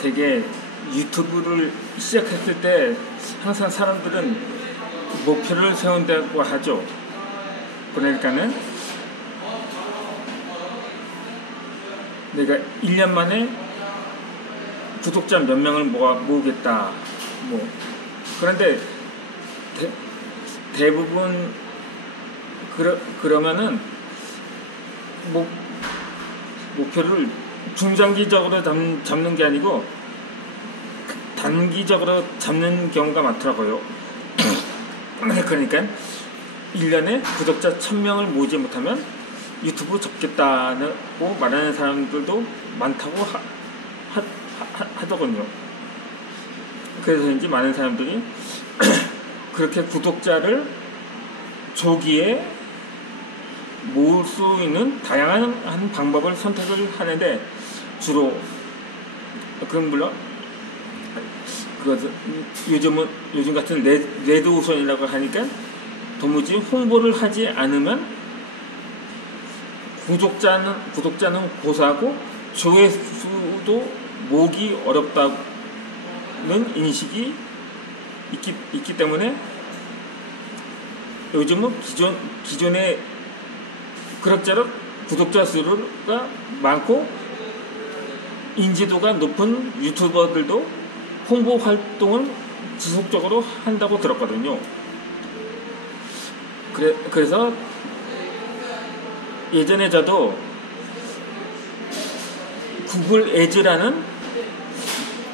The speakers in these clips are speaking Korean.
되게 유튜브를 시작했을 때 항상 사람들은 목표를 세운다고 하죠. 그러니까는 내가 1년 만에 구독자 몇 명을 모으겠다. 그런데 대부분 그러면은 목표를 중장기적으로 잡는 게 아니고 단기적으로 잡는 경우가 많더라고요. 그러니까 1년에 구독자 1000명을 모으지 못하면 유튜브 접겠다고 말하는 사람들도 많다고 하더군요. 그래서인지 많은 사람들이 그렇게 구독자를 조기에 모을 수 있는 다양한 방법을 선택을 하는데, 주로 그건 물론 요즘 같은 레드오션이라고 하니까 도무지 홍보를 하지 않으면 구독자는 고사하고 조회수도 모으기 어렵다는 인식이 있기 때문에 요즘은 기존의 그럭저럭 구독자 수가 많고 인지도가 높은 유튜버들도 홍보 활동을 지속적으로 한다고 들었거든요. 그래서 예전에 저도 구글 애즈라는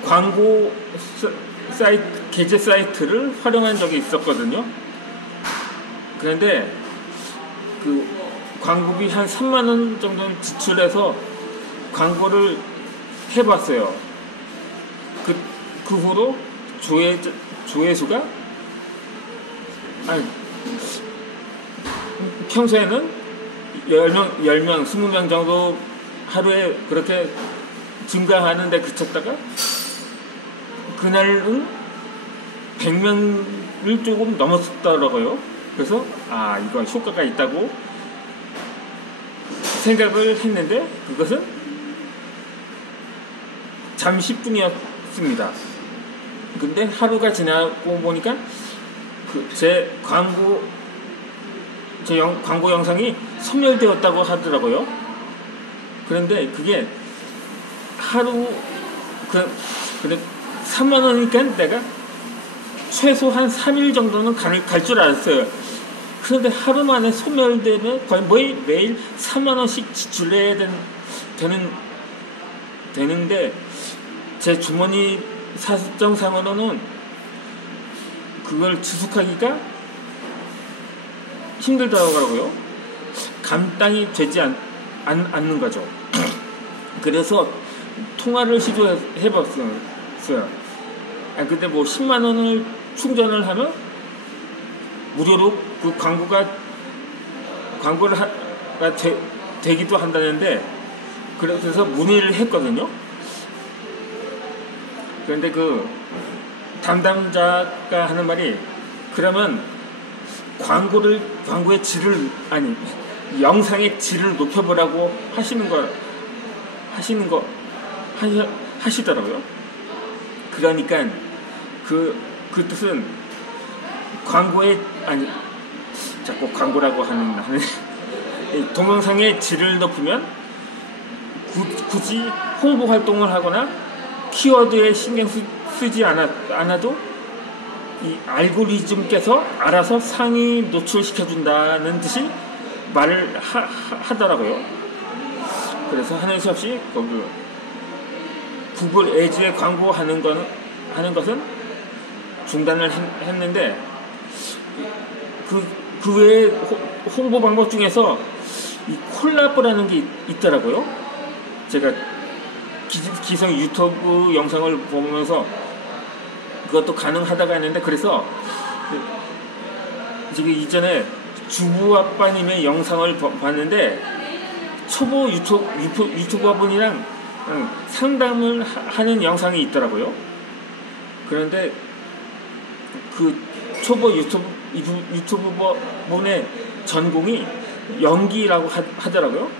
광고 게재 사이트를 활용한 적이 있었거든요. 그런데 그 광고비 한 3만원 정도는 지출해서 광고를 해봤어요. 그 후로 조회수가 평소에는 10명, 20명 정도 하루에 그렇게 증가하는데 그쳤다가 그날은 100명을 조금 넘었더라고요. 그래서 이건 효과가 있다고 생각을 했는데 그것은 잠시뿐이었습니다. 근데 하루가 지나고 보니까 제 광고 영상이 소멸되었다고 하더라고요. 그런데 그게 하루 그래 3만원이니까 내가 최소 한 3일 정도는 갈 줄 알았어요. 그런데 하루 만에 소멸되면 거의 매일 3만원씩 지출해야 되는데 제 주머니 사정상으로는 그걸 지속하기가 힘들더라고요. 감당이 되지 않는 거죠. 그래서 통화를 시도해봤어요. 근데 10만원을 충전을 하면 무료로 그 광고를 되기도 한다는데, 그래서 문의를 했거든요. 그런데 그 담당자가 하는 말이, 그러면 광고의 질을, 영상의 질을 높여보라고 하시더라고요. 그러니까 그 뜻은 자꾸 광고라고 하는 동영상의 질을 높이면 굳이 홍보 활동을 하거나 키워드에 신경 쓰지 않아도 이 알고리즘께서 알아서 상위 노출시켜준다는 듯이 말을 하더라고요. 그래서 하는 수 없이 구글 애즈에 광고하는 것은 중단을 했는데, 그 외에 홍보 방법 중에서 이 콜라보라는 게 있더라고요. 제가 기성 유튜브 영상을 보면서 그것도 가능하다고 했는데, 그래서 지금 이전에 주부 아빠님의 영상을 봤는데 초보 유튜버분이랑 상담을 하는 영상이 있더라고요. 그런데 그 초보 유튜버분의 전공이 연기라고 하더라고요.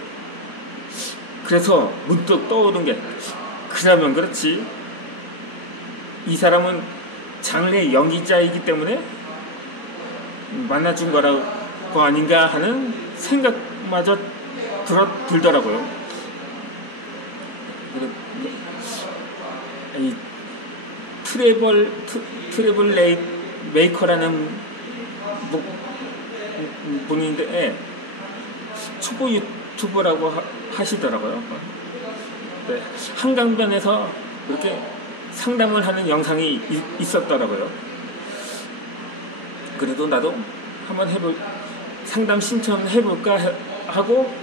그래서 문득 떠오른 게, 그러면 그렇지, 이 사람은 장래 연기자이기 때문에 만나준 거라고 아닌가 하는 생각마저 들더라고요. 이 트래블 메이커라는 분인데 초보 유튜버라고 하시더라고요. 네, 한강변에서 이렇게 상담을 하는 영상이 있었더라고요. 그래도 나도 한번 상담 신청해볼까 하고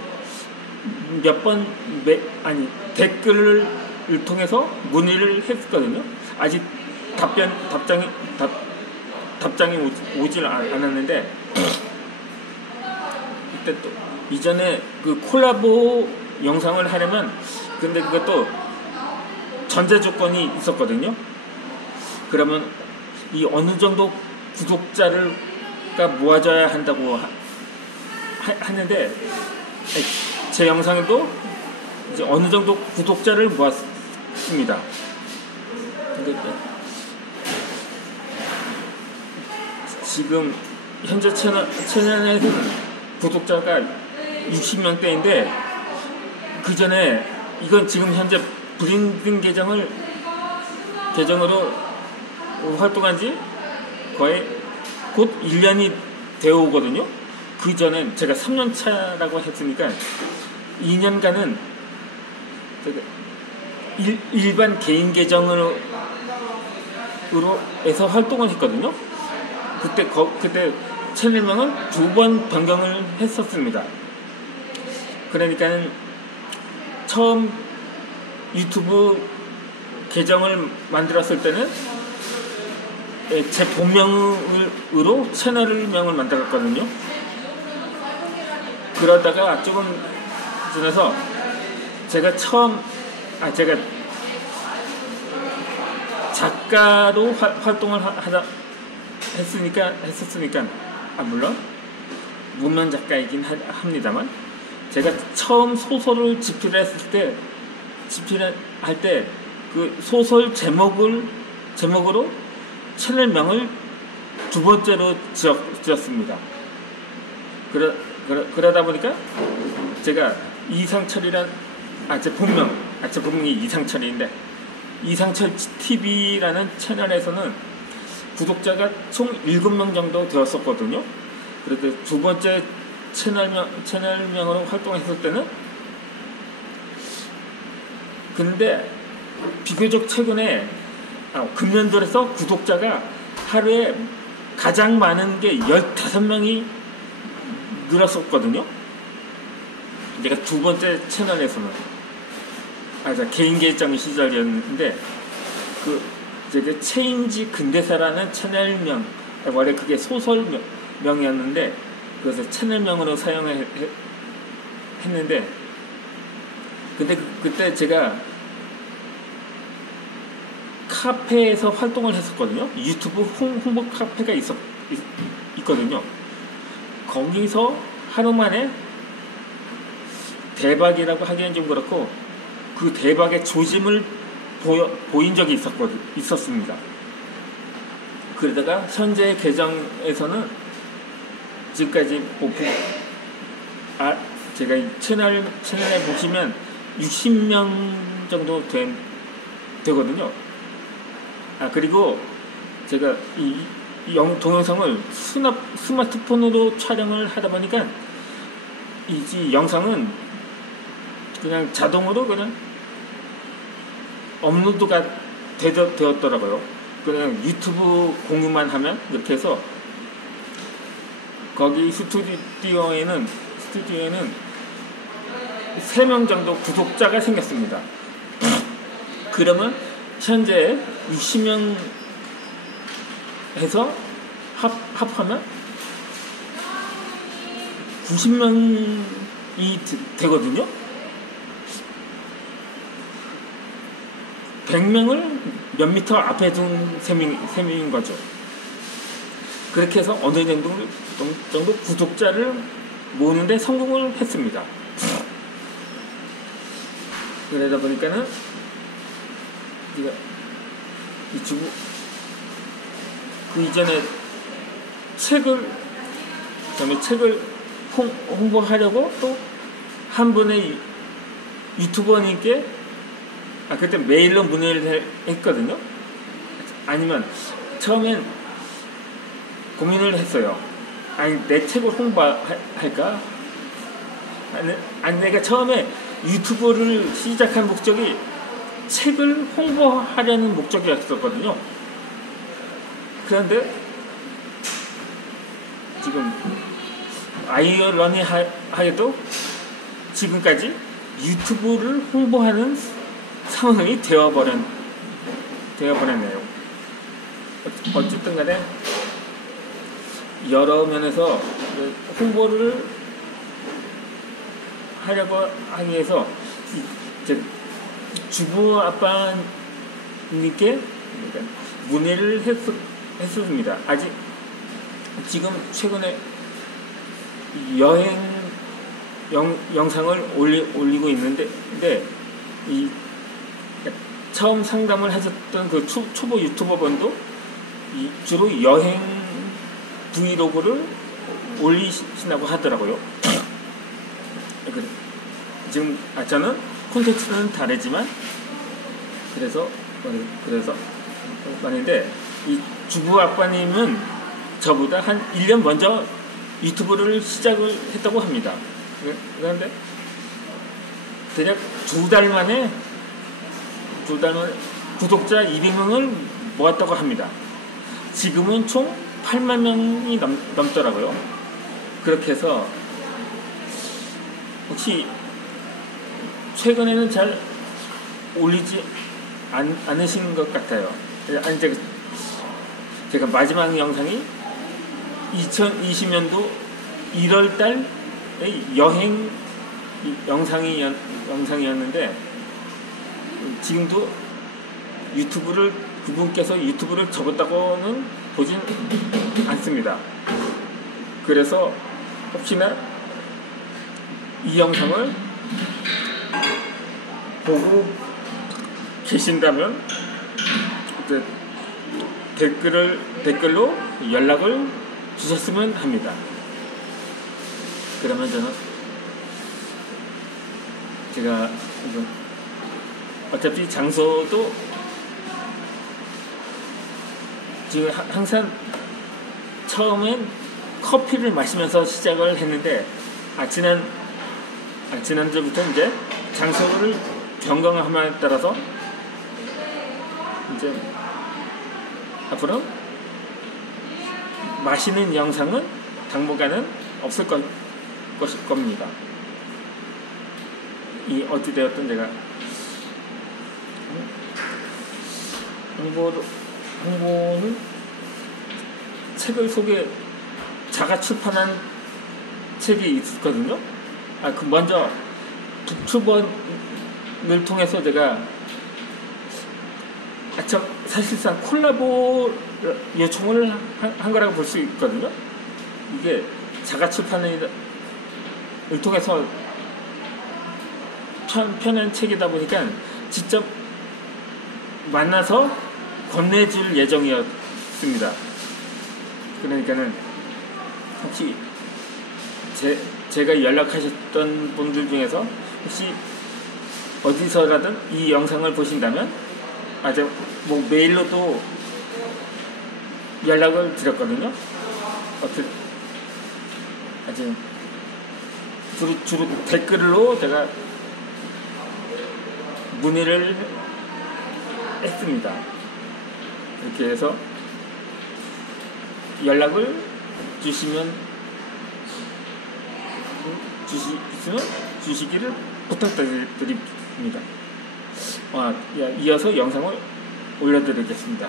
몇 번 댓글을 통해서 문의를 했거든요. 아직 답장이 오질 않았는데, 그때 또 이전에 그 콜라보 영상을 하려면, 근데 그것도 전제 조건이 있었거든요. 그러면 이 어느 정도 구독자가 모아져야 한다고 하는데, 제 영상도 이제 어느 정도 구독자를 모았습니다. 지금 현재 채널에서는 구독자가 60명대인데, 그 전에 이건 지금 현재 브랜딩 계정으로 활동한 지 거의 곧 1년이 되어 오거든요. 그 전엔 제가 3년 차라고 했으니까 2년간은 일반 개인 계정으로 해서 활동을 했거든요. 그때 채널명을 2번 변경을 했었습니다. 그러니까는 처음 유튜브 계정을 만들었을 때는 제 본명으로 채널명을 만들었거든요. 그러다가 조금 지나서 제가 작가로 활동을 했었으니까 물론 무명 작가이긴 합니다만, 제가 처음 소설을 집필할 때 그 소설 제목으로 채널명을 2번째로 지었습니다. 그러다 보니까 제가 이상철이란 제 본명이 이상철인데, 이상철 TV라는 채널에서는 구독자가 총 7명 정도 되었었거든요. 그래도 2번째 채널명으로 활동했을 때는, 근데 비교적 최근에 금년 들어서 구독자가 하루에 가장 많은 게 15명이 늘었었거든요. 제가 2번째 채널에서는 개인 계정 시절이었는데, 제가 체인지 근대사라는 채널명, 원래 그게 소설명이었는데 그래서 채널명으로 사용을 했는데, 근데 그때 제가 카페에서 활동을 했었거든요. 유튜브 홍보 카페가 있거든요. 거기서 하루 만에 대박이라고 하기엔 좀 그렇고, 그 대박의 조짐을 보인 적이 있었습니다. 그러다가 현재 계정에서는 지금까지 제가 이 채널에 보시면 60명 정도 되거든요. 그리고 제가 이 동영상을 스마트폰으로 촬영을 하다 보니까 이 영상은 그냥 자동으로 그냥 업로드가 되었더라고요. 그냥 유튜브 공유만 하면 이렇게 해서, 거기 스튜디오에는 3명 정도 구독자가 생겼습니다. 그러면 현재 60명 해서 합하면 90명이 되거든요. 100명을 몇 미터 앞에 둔 셈인 거죠. 그렇게 해서 어느 정도 구독자를 모으는데 성공을 했습니다. 그러다 보니까는 이 주부 그 이전에 책을 홍보하려고 또 한 분의 유튜버님께 그때 메일로 문의를 했거든요. 아니면 처음엔 고민을 했어요. 아니 내 책을 홍보할까? 아니 내가 처음에 유튜브를 시작한 목적이 책을 홍보하려는 목적이었었거든요. 그런데 지금 아이러니하게도 지금까지 유튜브를 홍보하는 상황이 되어버렸네요. 어쨌든 간에 여러 면에서 홍보를 하려고 하기 위해서 주부 아빠님께 문의를 했습니다. 아직 지금 최근에 여행 영상을 올리고 있는데 처음 상담을 하셨던 그 초보 유튜버분도 주로 여행 브이로그를 올리신다고 하더라고요. 지금 저는 콘텐츠는 다르지만 그래서 말인데 이 주부 아빠님은 저보다 한 1년 먼저 유튜브를 시작을 했다고 합니다. 그런데 대략 두 달 만에 구독자 200명을 모았다고 합니다. 지금은 총 8만 명이 넘더라고요. 그렇게 해서 혹시 최근에는 잘 올리지 않으신 것 같아요. 아니 제가 마지막 영상이 2020년도 1월달의 여행 영상이었는데 지금도 그분께서 유튜브를 접었다고는 보진 않습니다. 그래서 혹시나 이 영상을 보고 계신다면 댓글로 연락을 주셨으면 합니다. 그러면 저는 제가 어차피 장소도 지금 항상 처음엔 커피를 마시면서 시작을 했는데 지난주부터 이제 장소를 변경함에 따라서 이제 앞으로 마시는 영상은 당분간은 없을 겁니다. 이 어찌되었든 제가 홍보는 책을 자가 출판한 책이 있었거든요. 그 먼저 북튜버를 통해서 제가 사실상 콜라보 요청을 한 거라고 볼 수 있거든요. 이게 자가 출판을 통해서 펴낸 책이다 보니까 직접 만나서 건네줄 예정이었습니다. 그러니까는 혹시 제가 연락하셨던 분들 중에서 혹시 어디서라든 이 영상을 보신다면 메일로도 연락을 드렸거든요. 주로 댓글로 제가 문의를 했습니다. 이렇게 해서 연락을 주시기를 부탁드립니다. 이어서 영상을 올려드리겠습니다.